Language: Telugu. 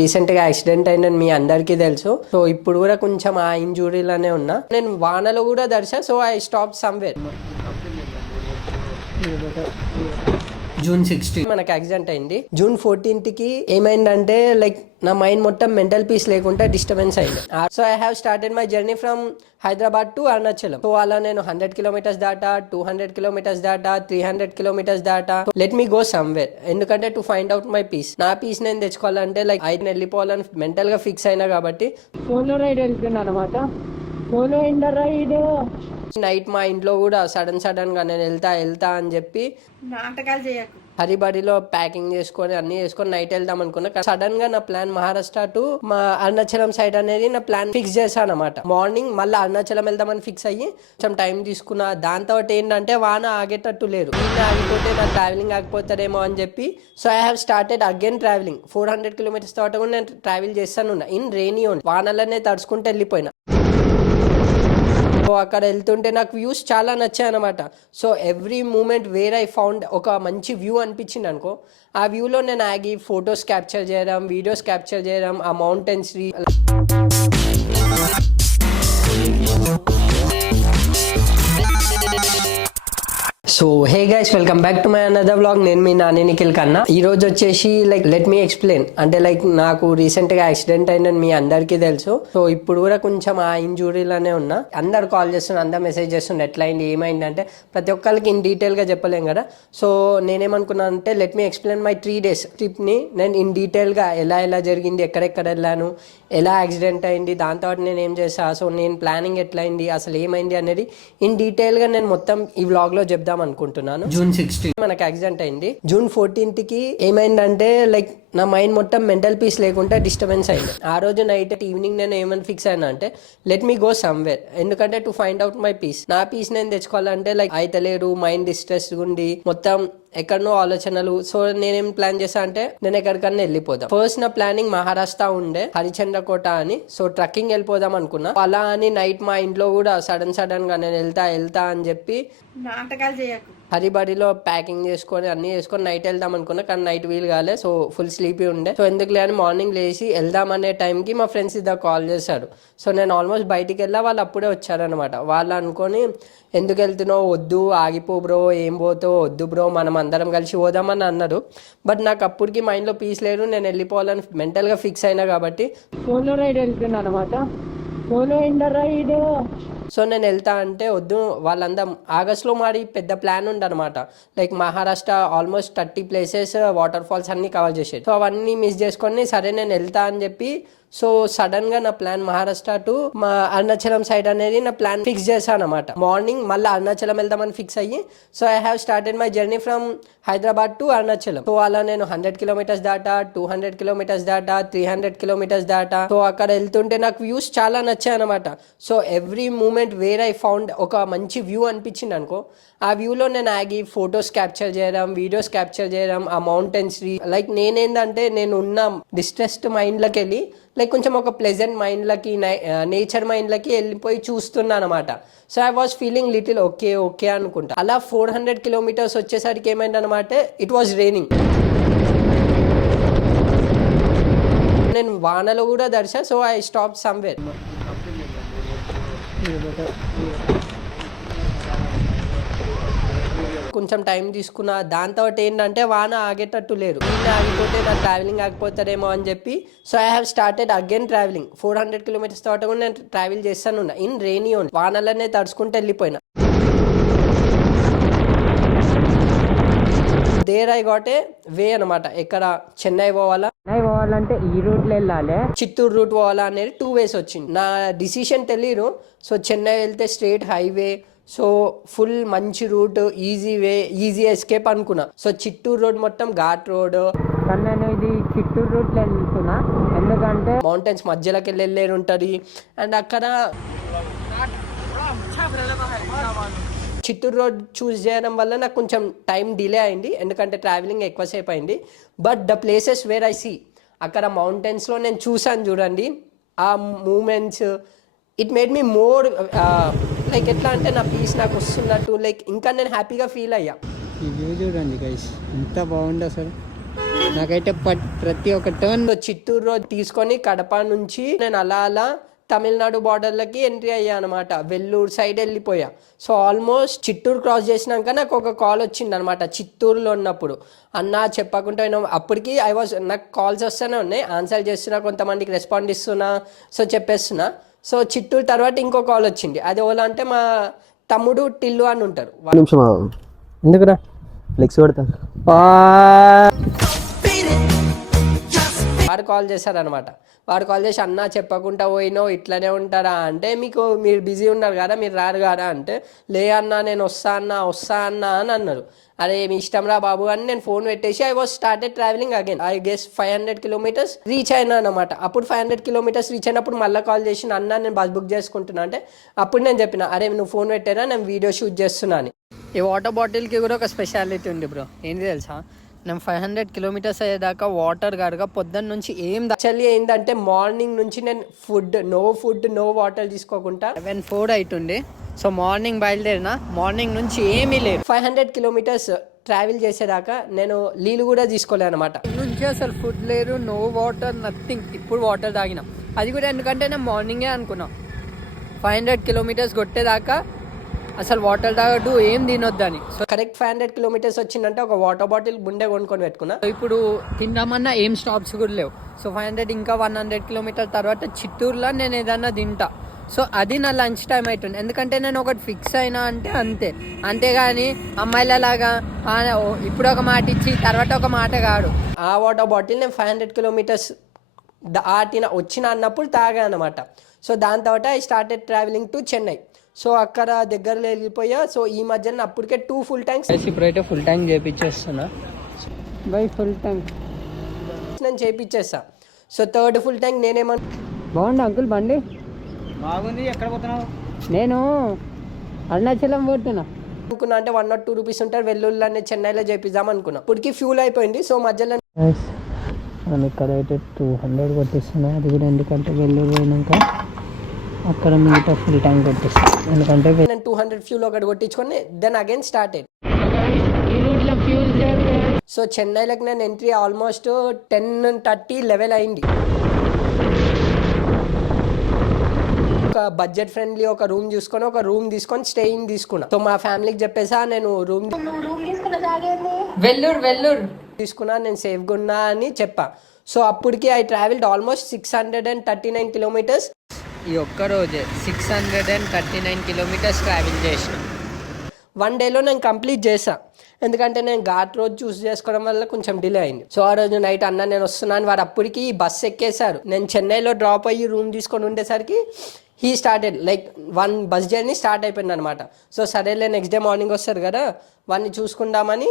రీసెంట్గా యాక్సిడెంట్ అయిందని మీ అందరికీ తెలుసు. సో ఇప్పుడు కూడా కొంచెం ఆ ఇంజురీలోనే ఉన్నా. నేను వానలో కూడా దర్శా. So I stop somewhere. June 16 మనకు యాక్సిడెంట్ అయింది. జూన్ 14కి ఏమైందంటే లైక్ నా మైండ్ మొత్తం మెంటల్ పీస్ లేకుండా డిస్టర్బెన్స్ అయింది. So I have started my journey from Hyderabad to Arunachalam. So అలా నేను 100 కిలోమీటర్స్ దాటా, 200 కిలోమీటర్స్ దాటా, 300 కిలోమీటర్స్ దాటా. Let me go somewhere. ఎందుకంటే to find out my peace. నా పీస్ నేను తెచ్చుకోవాలంటే లైక్ ఆయన వెళ్ళిపోవాలని మెంటల్ గా ఫిక్స్ అయినా కాబట్టి సోలో రైడ్ వెళ్తున్నాను అనమాట. Solo Ender ride. నైట్ మా ఇంట్లో కూడా సడన్ గా నేను వెళ్తా అని చెప్పి నాటకాలు చేయకు. హరిబడిలో ప్యాకింగ్ చేసుకొని అన్ని చేసుకొని నైట్ వెళ్దాం అనుకున్నా. సడన్ గా నా ప్లాన్ మహారాష్ట్ర టు మా అరుణాచలం సైడ్ అనేది నా ప్లాన్ ఫిక్స్ చేశాను అనమాట. మార్నింగ్ మళ్ళీ అరుణాచలం వెళ్దామని ఫిక్స్ అయ్యి కొంచెం టైం తీసుకున్నా. దాంతో ఏంటంటే వాన ఆగేటట్టు లేరు. ఆగిపోతే నా ట్రావెలింగ్ ఆగిపోతారేమో అని చెప్పి so I have started again travelling. 400 kilometres తర్వాత కూడా నేను ట్రావెల్ చేస్తాను ఇన్ రెయినీ ఓన్. వానలనే తడుచుకుంటూ వెళ్ళిపోయినా. సో అక్కడ వెళ్తుంటే నాకు వ్యూస్ చాలా నచ్చాయి అనమాట. So every moment where I found ఒక మంచి వ్యూ అనిపించింది అనుకో. ఆ వ్యూలో నేను ఆగి ఫొటోస్ క్యాప్చర్ చేయడం, వీడియోస్ క్యాప్చర్ చేయడం, ఆ mountains. So hey guys, welcome back to my another vlog. నేను మీ నాని నిఖిల్ కన్నా. ఈ రోజు వచ్చేసి లైక్ లెట్ మీ ఎక్స్ప్లెయిన్. అంటే లైక్ నాకు రీసెంట్ గా యాక్సిడెంట్ అయిందని మీ అందరికీ తెలుసు. సో ఇప్పుడు కూడా కొంచెం ఆ ఇంజురీలోనే ఉన్నా. అందరు కాల్ చేస్తున్నారు, అందరు మెసేజ్ చేస్తున్నారు ఎట్లా అయింది ఏమైంది అంటే ప్రతి ఒక్కరికి ఇన్ డీటెయిల్ గా చెప్పలేం కదా. సో నేనేమనుకున్నాను అంటే let me explain my 3 days trip ని. నేను ఇన్ డీటెయిల్ గా ఎలా జరిగింది, ఎక్కడెక్కడ వెళ్ళాను, ఎలా యాక్సిడెంట్ అయింది, దాంతో నేను ఏం చేసా, సో నేను ప్లానింగ్ ఎట్లా అయింది, అసలు ఏమైంది అనేది ఇన్ డీటెయిల్ గా నేను మొత్తం ఈ వ్లాగ్ లో చెప్దాం అనుకుంటున్నాను. జూన్ 16 మనకు యాక్సిడెంట్ అయింది. జూన్ 14కి ఏమైందంటే లైక్ నా మైండ్ మొత్తం మెంటల్ పీస్ లేకుండా డిస్టర్బెన్స్ అయింది. ఆ రోజు నైట్ ఈవినింగ్ నేను ఏమని ఫిక్స్ అయినా అంటే లెట్ మీ గో సమ్వేర్. ఎందుకంటే to find out my peace. నా పీస్ నేను తెచ్చుకోవాలంటే లైక్ అయితలేరు, మైండ్ డిస్ట్రెస్ ఉండి మొత్తం ఎక్కడనో ఆలోచనలు. సో నేనేం ప్లాన్ చేసా అంటే నేను ఎక్కడికన్నా వెళ్ళిపోదాం. ఫస్ట్ నా ప్లానింగ్ మహారాష్ట్ర ఉండే హరిచంద్రకోట అని. సో ట్రక్కింగ్ వెళ్ళిపోదాం అనుకున్నా. అలా అని నైట్ మా ఇంట్లో కూడా సడన్ గా నేను వెళ్తా అని చెప్పి నాటకాలు చేయకు. హరిబడిలో ప్యాకింగ్ చేసుకొని అన్ని చేసుకొని నైట్ వెళ్దాం అనుకున్నా. కానీ నైట్ వీలు కాలే. సో ఫుల్ స్లీపీ ఉండే. సో ఎందుకు లేని మార్నింగ్ లేచి వెళ్దాం అనే టైంకి మా ఫ్రెండ్స్ ఇద్దరు కాల్ చేశారు. సో నేను ఆల్మోస్ట్ బయటికి వెళ్ళా, వాళ్ళు అప్పుడే వచ్చారనమాట. వాళ్ళు అనుకొని ఎందుకు వెళ్తున్నావు, వద్దు ఆగిపో బ్రో, ఏం పోతావు, వద్దు బ్రో మనం అందరం కలిసి పోదామని అన్నారు. బట్ నాకు అప్పటికి మైండ్లో పీస్ లేదు. నేను వెళ్ళిపోవాలని మెంటల్గా ఫిక్స్ అయినా కాబట్టి సోలో రైడ్ వెళ్తున్నాను అనమాట. Solo Ender ride. సో నేను వెళ్తా అంటే వద్దు, వాళ్ళందరం ఆగస్ట్లో మాది పెద్ద ప్లాన్ ఉండనమాట. Like Maharashtra almost 30 places, waterfalls అన్ని కవర్ చేసేది. సో అవన్నీ మిస్ చేసుకొని సరే నేను వెళ్తా అని చెప్పి సో సడన్ గా నా ప్లాన్ మహారాష్ట్ర టు మా అరుణాచలం సైడ్ అనేది నా ప్లాన్ ఫిక్స్ చేశాను అనమాట. మార్నింగ్ మళ్ళీ అరుణాచలం వెళ్దామని ఫిక్స్ అయ్యి so I have started my journey from Hyderabad to Arunachalam. So అలా నేను 100 కిలోమీటర్స్ దాటా, 200 కిలోమీటర్స్ దాటా, 300 కిలోమీటర్స్ దాటా. సో అక్కడ వెళ్తుంటే నాకు వ్యూస్ చాలా నచ్చాయి అనమాట. So every moment where I found ఒక మంచి వ్యూ అనిపించింది అనుకో. ఆ వ్యూలో నేను ఆగి ఫొటోస్ క్యాప్చర్ చేయడం, వీడియోస్ క్యాప్చర్ చేయడం, ఆ మౌంటైన్స్. లైక్ నేనేందంటే నేను ఉన్న డిస్ట్రెస్డ్ మైండ్లకి వెళ్ళి లైక్ కొంచెం ఒక ప్లెజెంట్ మైండ్లకి, నేచర్ మైండ్లకి వెళ్ళిపోయి చూస్తున్నా అనమాట. So I was feeling little okay అనుకుంటా. అలా 400 కిలోమీటర్స్ వచ్చేసరికి ఏమైందనమాట, ఇట్ వాజ్ రైనింగ్. నేను వానలో కూడా దర్శా. So I stop somewhere. కొంచెం టైం తీసుకున్నా. దాంతో ఏంటంటే వాన ఆగేటట్టు లేరు. ఆగిపోతే నా ట్రావెలింగ్ ఆగిపోతారేమో అని చెప్పి so I have started again travelling. 400 kilometres తర్వాత కూడా నేను ట్రావెల్ చేస్తాను ఇన్ రెయినీ ఓన్. వానలనే తడుచుకుంటూ వెళ్ళిపోయినా. దేర్ ఐ గాట్ ఏ వే అనమాట. ఎక్కడ చెన్నై పోవాలంటే ఈ రూట్ లో వెళ్ళాలి, చిత్తూరు రూట్ పోవాలా అనేది 2 ways వచ్చింది. నా డిసిషన్ తెలియదు. సో చెన్నై వెళ్తే స్ట్రేట్ హైవే, సో ఫుల్ మంచి route, easy way, easy escape అనుకున్నా. సో చిత్తూరు రోడ్ మొత్తం ఘాట్ రోడ్. కానీ నేను ఇది చిత్తూరు రూట్ లో వెళ్తున్నా ఎందుకంటే మౌంటైన్స్ మధ్యలోకి వెళ్ళేరు ఉంటుంది. అండ్ అక్కడ చిత్తూరు రోడ్ చూస్ చేయడం వల్ల నాకు కొంచెం టైం డిలే అయింది. ఎందుకంటే ట్రావెలింగ్ ఎక్కువసేపు అయింది. But the places where I see, అక్కడ మౌంటైన్స్లో నేను చూసాను చూడండి ఆ moments, it made me more like ఎట్లా అంటే నా పీస్ నాకు వస్తున్నట్టు, లైక్ ఇంకా నేను హ్యాపీగా ఫీల్ అయ్యా. ఈ వ్యూ చూడండి గైస్, ఎంత బాగుంది అసలు. నాకైతే ప్రతి ఒక్క టర్న్ చిత్తూరు రోడ్ తీసుకొని కడప నుంచి నేను అలా తమిళనాడు బార్డర్లకి ఎంట్రీ అయ్యా అనమాట. వెల్లూరు సైడ్ వెళ్ళిపోయా. సో ఆల్మోస్ట్ చిత్తూరు క్రాస్ చేసినాక నాకు ఒక కాల్ వచ్చింది అనమాట చిత్తూరులో ఉన్నప్పుడు. అన్న చెప్పకుండా అప్పటికి నాకు కాల్స్ వస్తూనే ఉన్నాయి, ఆన్సర్ చేస్తున్నా, కొంతమందికి రెస్పాండ్ ఇస్తున్నా, సో చెప్పేస్తున్నా. సో చిత్తూరు తర్వాత ఇంకో కాల్ వచ్చింది. అది ఓలా అంటే మా తమ్ముడు టిల్లు అని ఉంటారు. ఎందుకురా ఫ్లెక్స్ కొడతా వాడు కాల్ చేశారనమాట. వాడు కాల్ చేసి అన్న చెప్పకుండా పోయినో ఇట్లనే ఉంటారా అంటే, మీరు బిజీ ఉన్నారు కదా, మీరు రారు కదా అంటే, లే అన్న నేను వస్తా అన్న అని అన్నారు. అరే మీ ఇష్టం రా బాబు అని నేను ఫోన్ పెట్టేసి I was started travelling again. I guess 500 kilometres reach అయినా అనమాట. అప్పుడు 500 కిలోమీటర్స్ రీచ్ అయినప్పుడు మళ్ళీ కాల్ చేసి అన్న నేను బస్ బుక్ చేసుకుంటున్నా అంటే, అప్పుడు నేను చెప్పిన అరే నువ్వు ఫోన్ పెట్టారా, నేను వీడియో షూట్ చేస్తున్నా అని. ఈ వాటర్ బాటిల్కి కూడా ఒక స్పెషాలిటీ ఉంది బ్రో. ఏంటి తెలుసా, నేను 500 కిలోమీటర్స్ అయ్యేదాకా వాటర్ గారుగా పొద్దున్న నుంచి యాక్చువల్లీ ఏంటంటే మార్నింగ్ నుంచి నేను ఫుడ్ నో వాటర్ తీసుకోకుండా 4 అవుతుంది. సో మార్నింగ్ బయలుదేరిన, మార్నింగ్ నుంచి ఏమీ లేదు. 500 కిలోమీటర్స్ ట్రావెల్ చేసేదాకా నేను నీళ్ళు కూడా తీసుకోలే అనమాట. నుంచి అసలు ఫుడ్ లేదు, నో వాటర్, నథింగ్. ఇప్పుడు వాటర్ తాగిన, అది కూడా ఎందుకంటే నేను మార్నింగే అనుకున్నా 500 కిలోమీటర్స్ కొట్టేదాకా అసలు వాటర్ తాగదు, ఏం తినొద్దని. సో కరెక్ట్ 500 కిలోమీటర్స్ వచ్చిందంటే ఒక వాటర్ బాటిల్ ముందే కొనుక్కొని పెట్టుకున్నా. ఇప్పుడు తిందామన్నా ఏం స్టాప్స్ కూడా లేవు. సో 500 ఇంకా 100 కిలోమీటర్ తర్వాత చిత్తూరులో నేను ఏదన్నా తింటా. సో అది నా లంచ్ టైం అవుతుంది. ఎందుకంటే నేను ఒకటి ఫిక్స్ అయినా అంటే అంతేగాని అమ్మాయిలలాగా ఇప్పుడు ఒక మాట ఇచ్చి తర్వాత ఒక మాట కాదు. ఆ వాటర్ బాటిల్ నేను 500 కిలోమీటర్స్ వచ్చిన అన్నప్పుడు తాగా అనమాట. సో దాని తర్వాత I started travelling to Chennai. So అక్కడ దగ్గరలో వెళ్ళిపోయా. సో ఈ మధ్యన అప్పటికే 2 ఫుల్ ట్యాంక్స్ ఇప్పుడైతే ఫుల్ ట్యాంక్ చేయించేస్తున్నా. ఫుల్ ట్యాంక్ నేను చేయించేస్తా. సో 3rd ఫుల్ ట్యాంక్ బాగుంది అంకుల్ బండి బాగుంది. ఎక్కడ పోతున్నావు? నేను అరుణాచలం పోతున్నా అనుకున్నా. అంటే 1 or 2 రూపీస్ ఉంటారు, వెల్లుల్లి చెన్నైలో చేపిద్దాం అనుకున్నా. ఇప్పటికి ఫ్యూల్ అయిపోయింది. సో మధ్యలో మనం ఇక్కడైతే 200 కొట్టిస్తున్నా. అది కూడా ఎందుకంటే వెల్లూరు పోయినాక అక్కడ మిగతా ఫుల్ ట్యాంక్ కొట్టిస్తాను. ఎందుకంటే నేను 200 ఫ్యూల్ ఒకటి కొట్టించుకొని దెన్ అగైన్ స్టార్టెడ్. సో చెన్నైలోకి నేను ఎంట్రీ ఆల్మోస్ట్ 10:30 11 అయింది. ఒక బడ్జెట్ ఫ్రెండ్లీ ఒక రూమ్ తీసుకొని స్టేయింగ్ తీసుకున్నా. సో మా ఫ్యామిలీకి చెప్పేసా నేను రూమ్ వెల్లూరు తీసుకున్నా, నేను సేఫ్గా ఉన్నా అని చెప్పా. సో అప్పటికి ఐ ట్రావెల్డ్ ఆల్మోస్ట్ 639 కిలోమీటర్స్. ఈ ఒక్కరోజే 639 కిలోమీటర్స్ ట్రావెల్ చేసిన. 1 డేలో నేను కంప్లీట్ చేసా. ఎందుకంటే నేను ఘాట్ రోడ్ చూస్ చేసుకోవడం వల్ల కొంచెం డిలే అయింది. సో ఆ రోజు నైట్ అన్న నేను వస్తున్నాను, వాడు అప్పటికి బస్ ఎక్కేశారు. నేను చెన్నైలో డ్రాప్ అయ్యి రూమ్ తీసుకొని ఉండేసరికి he started like 1 bus journey start అయిపోయింది అనమాట. సో సరేలే నెక్స్ట్ డే మార్నింగ్ వస్తారు కదా, వాడిని చూసుకుందామని